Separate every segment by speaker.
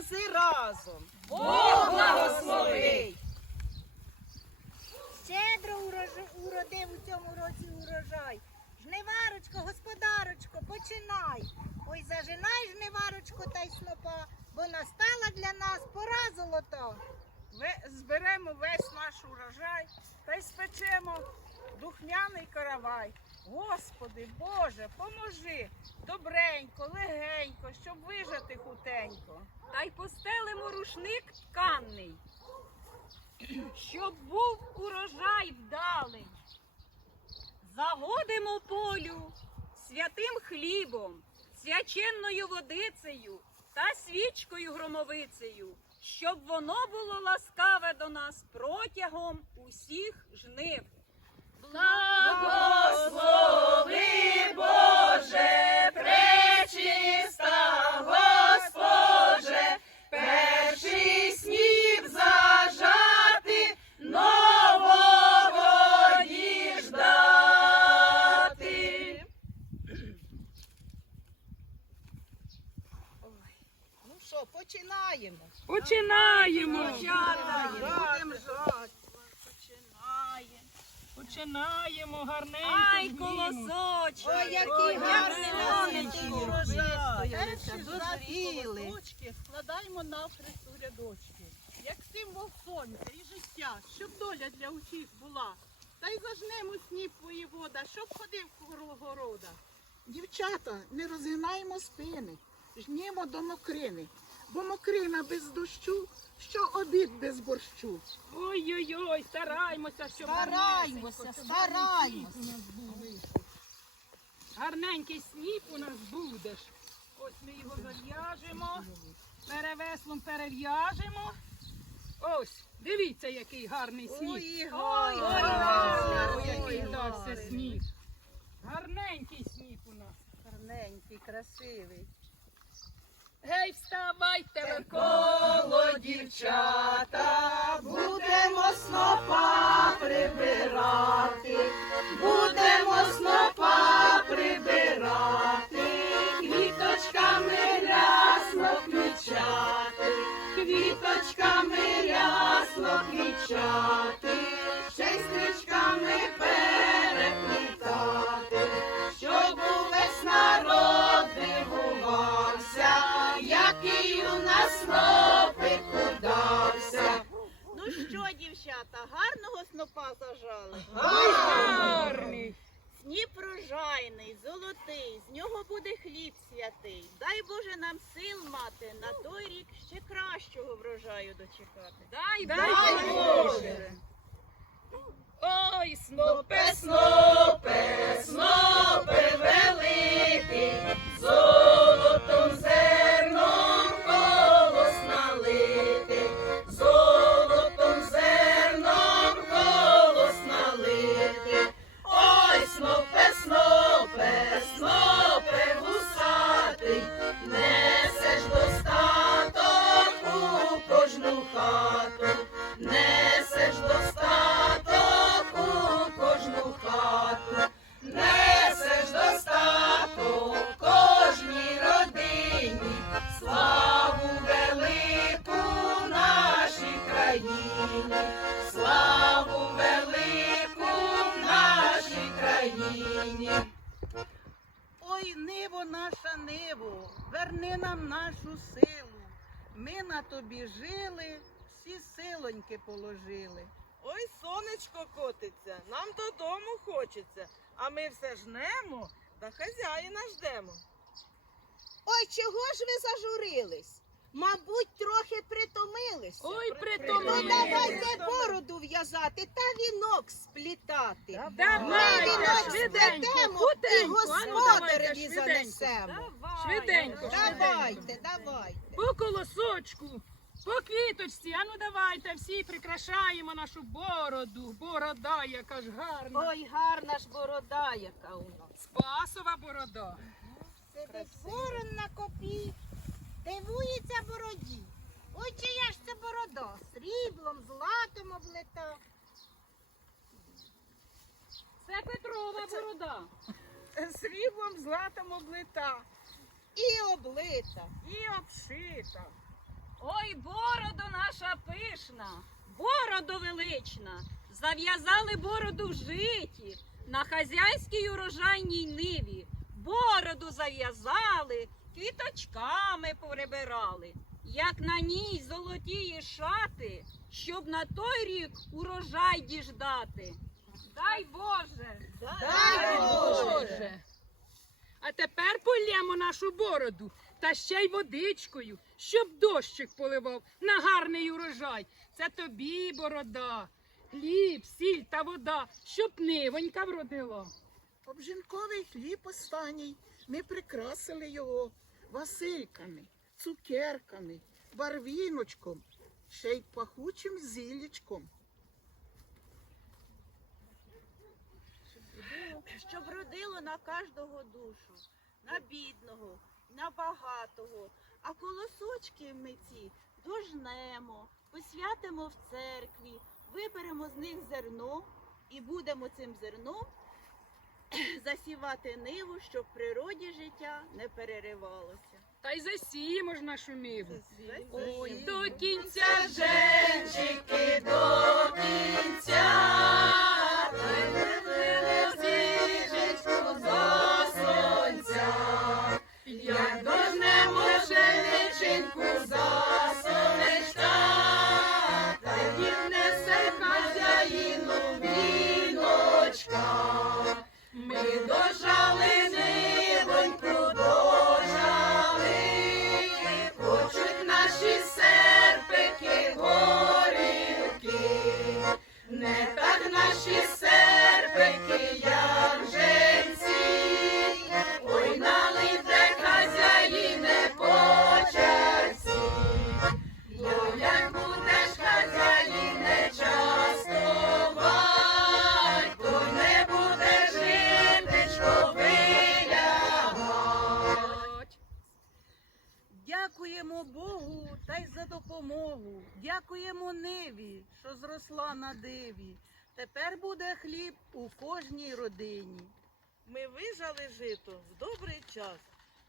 Speaker 1: рази разом. Бог благослови!
Speaker 2: Щедро уродив у цьому році урожай. Жниварочко, господарочко, починай. Ой, зажинай жниварочку та й снопа, бо настала для нас пора золота.
Speaker 3: Ве- зберемо весь наш урожай та й спечемо духмяний каравай. Господи, Боже, поможи добренько, легенько, щоб вижати хутенько.
Speaker 4: та й постелимо рушник тканний, щоб був урожай вдалий. Загодимо полю святим хлібом, свяченною водицею та свічкою громовицею, щоб воно було ласкаве до нас протягом усіх жнив.
Speaker 1: Починаємо
Speaker 4: гарненько. Ай,
Speaker 1: Ой,
Speaker 4: колосочок!
Speaker 1: який гарний
Speaker 3: гарненький
Speaker 1: сонечко
Speaker 3: урожай.
Speaker 1: вистоялися,
Speaker 3: Перші
Speaker 1: дозріли.
Speaker 3: колосочки складаємо навхрест у рядочки, як символ сонця і життя, щоб доля для усіх була. Та й зажнемо сніп воєвода, щоб ходив города.
Speaker 5: Дівчата, не розгинаємо спини, жнімо до мокрини, бо мокрина без дощу, що обід без борщу.
Speaker 4: Ой-ой-ой, стараймося, щоб
Speaker 1: Стараймося, стараймося.
Speaker 4: гарненький сніп у нас будеш. Ось ми його зав'яжемо, перевеслом перев'яжемо. Ось, дивіться, який гарний сніп.
Speaker 1: Ой,
Speaker 4: Ой,
Speaker 1: гарний.
Speaker 4: ой, який
Speaker 1: Ой,
Speaker 4: дався
Speaker 1: гарний.
Speaker 4: сніп. Гарненький сніп у нас.
Speaker 1: Гарненький, красивий.
Speaker 4: Гей, вставайте,
Speaker 1: Коло дівчата, будемо снопа прибирати, будемо снопа прибирати, квіточками рясно квічати, квіточками рясно квічати, ще й
Speaker 3: Небо наша небо, верни нам нашу силу. Ми на тобі жили, всі силоньки положили.
Speaker 6: Ой, сонечко котиться, нам додому хочеться, а ми все жнемо та хазяїна ждемо.
Speaker 1: Ой, чого ж ви зажурились? Мабуть, трохи притомились.
Speaker 4: Ой,
Speaker 1: Ну давайте бороду в'язати та вінок сплітати. Ми вінок сплетемо і
Speaker 4: ну
Speaker 1: господареві занесемо.
Speaker 4: Швиденько,
Speaker 1: Давайте, давайте.
Speaker 4: По колосочку, по квіточці, а ну давайте всі прикрашаємо нашу бороду. Борода, яка ж гарна.
Speaker 1: Ой, гарна ж борода, яка у нас.
Speaker 4: Спасова борода.
Speaker 2: Сидить ворон на копі, дивується бороді. Ой, чия ж це борода, сріблом, златом облита.
Speaker 4: Це Петрова борода.
Speaker 5: Сріблом златом облита
Speaker 7: І облита.
Speaker 5: і обшита.
Speaker 1: Ой, бороду наша пишна, бороду велична, зав'язали бороду в житі, на хазяйській урожайній ниві. Бороду зав'язали, квіточками прибирали, як на ній золотії шати, щоб на той рік урожай діждати.
Speaker 4: Дай Боже!
Speaker 7: Дай
Speaker 4: Боже! А тепер полємо нашу бороду та ще й водичкою, щоб дощик поливав на гарний урожай. Це тобі борода, хліб, сіль та вода, щоб нивонька вродила.
Speaker 5: Обжинковий хліб останній. Ми прикрасили його васильками, цукерками, барвіночком, ще й пахучим зілічком.
Speaker 8: щоб родило на кожного душу, на бідного, на багатого. А колосочки ми ці дожнемо, посвятимо в церкві, виберемо з них зерно і будемо цим зерном засівати ниву, щоб в природі життя не переривалося.
Speaker 4: Та й засіємо ж нашу ниву.
Speaker 8: Ой,
Speaker 4: До кінця женчики,
Speaker 1: до кінця,
Speaker 8: на диві. Тепер буде хліб у кожній родині.
Speaker 6: Ми вижали жито в добрий час.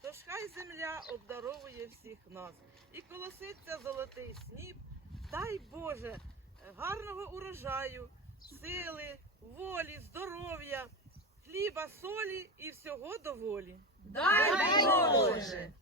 Speaker 6: Тож хай земля обдаровує всіх нас. І колоситься золотий сніп. Дай Боже, гарного урожаю, сили, волі, здоров'я, хліба, солі і всього доволі.
Speaker 1: Дай Боже!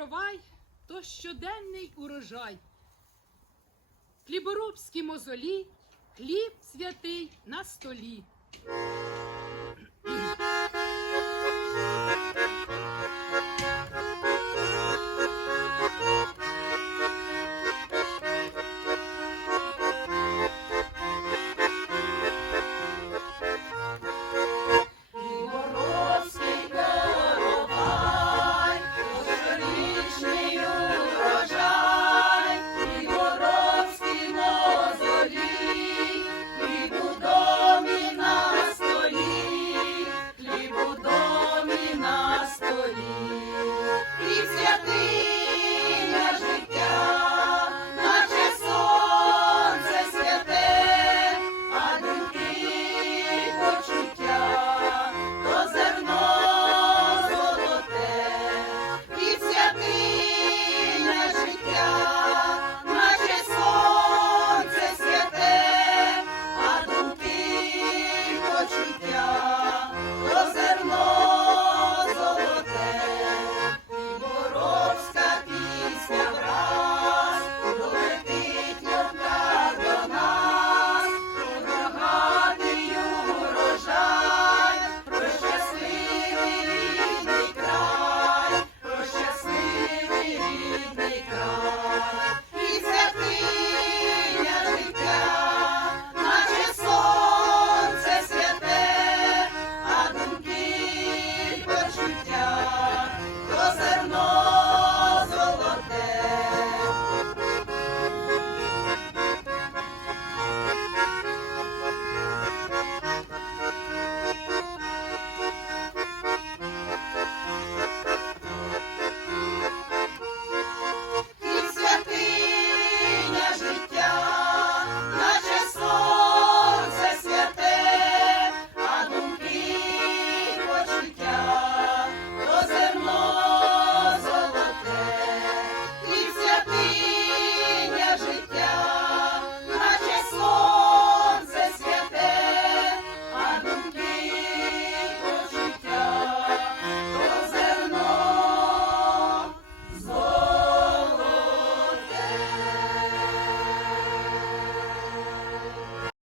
Speaker 1: коровай то щоденний урожай.
Speaker 4: Хліборубські мозолі, хліб святий на столі. down.